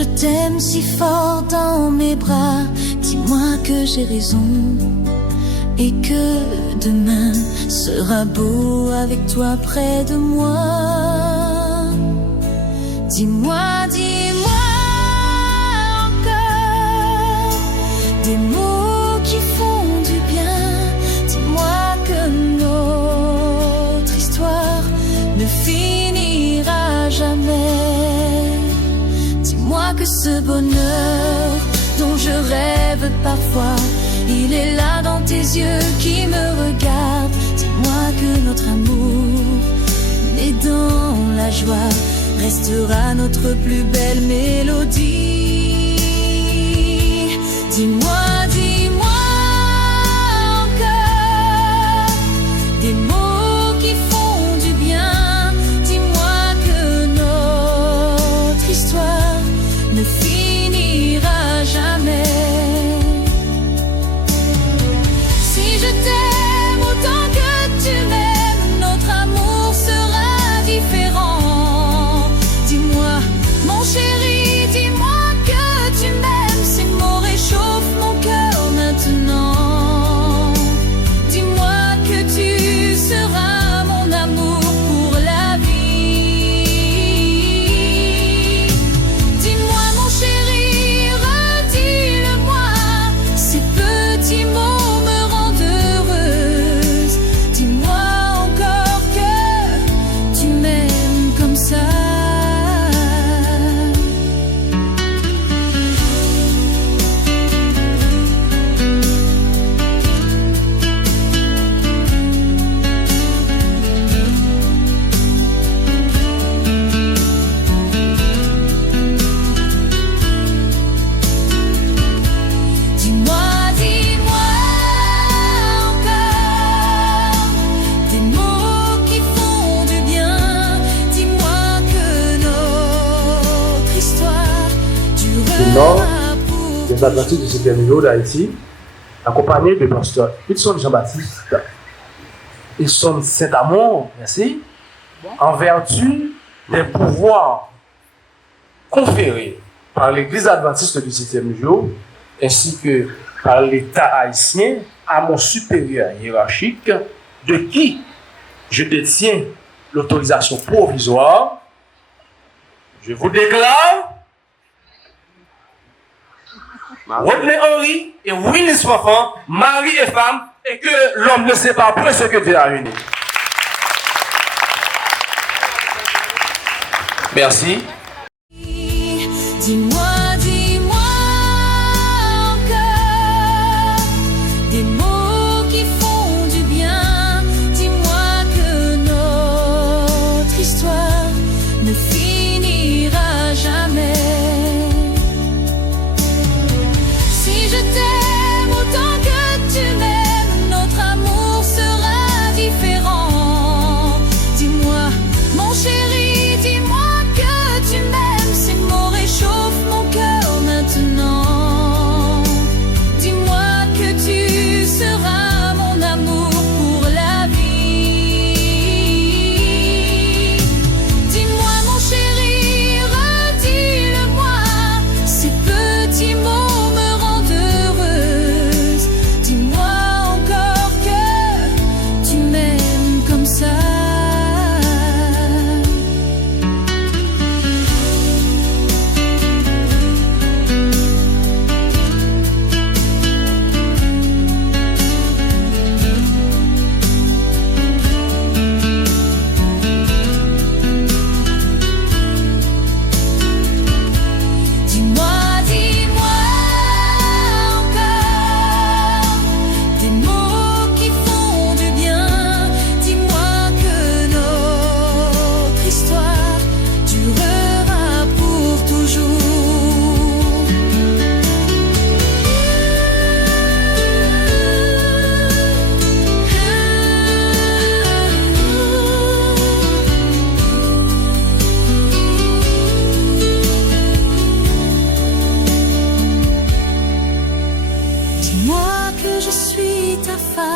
je t'aime si fort dans mes bras. Dis-moi que j'ai raison et que demain sera beau avec toi près de moi. Dis-moi, dis-moi encore des mots qui font du bien. Dis-moi que notre histoire ne finira jamais. Dis-moi que ce bonheur dont je rêve parfois, il est là dans tes yeux qui me regardent. Dis-moi que notre amour, né dans la joie, restera notre plus belle mélodie. Dis-moi, dis-moi encore des mots qui font du bien. Dis-moi que notre histoire ne finira jamais. Si je t'aime autant que tu m'aimes, notre amour sera différent. Dis-moi, mon chéri, dis-moi que tu m'aimes. Ces mots réchauffent mon cœur maintenant. Dis-moi que tu seras mon amour pour la vie. Dis-moi, mon chéri, redis-le-moi. Ces petits mots me rendent heureuse. Dis-moi encore que tu m'aimes comme ça. Dis-moi, dis-moi encore des mots qui font du bien. Dis-moi que notre histoire Nord, durera pour les Adventistes du 7e jour d'Haïti, accompagnés de pasteur Hudson Jean-Baptiste et son Saint-Amour, merci, en vertu des pouvoirs conférés par l'Église adventiste du 7e jour, ainsi que par l'État haïtien, à mon supérieur hiérarchique, de qui je détiens l'autorisation provisoire. Je vous déclare Rodney Henry et Willis Fafan, mari et femme, et que l'homme ne sépare plus ce que Dieu a uni. Merci. Dis-moi, dis-moi encore des mots qui font du bien. Dis-moi que notre histoire ne finira jamais. Si je t'aime autant que tu m'aimes, notre amour sera différent. Dis-moi, mon chéri, dis-moi que tu m'aimes. Ces mots réchauffent mon cœur maintenant. Dis-moi que tu seras mon amour pour la vie. Dis-moi, mon chéri, redis-le-moi. Ces petits mots me rendent heureuse. Dis-moi encore que tu m'aimes comme ça. Dis-moi, dis-moi encore des mots qui font du bien. Dis-moi que notre histoire durera pour toujours. Dis-moi que je suis ta femme.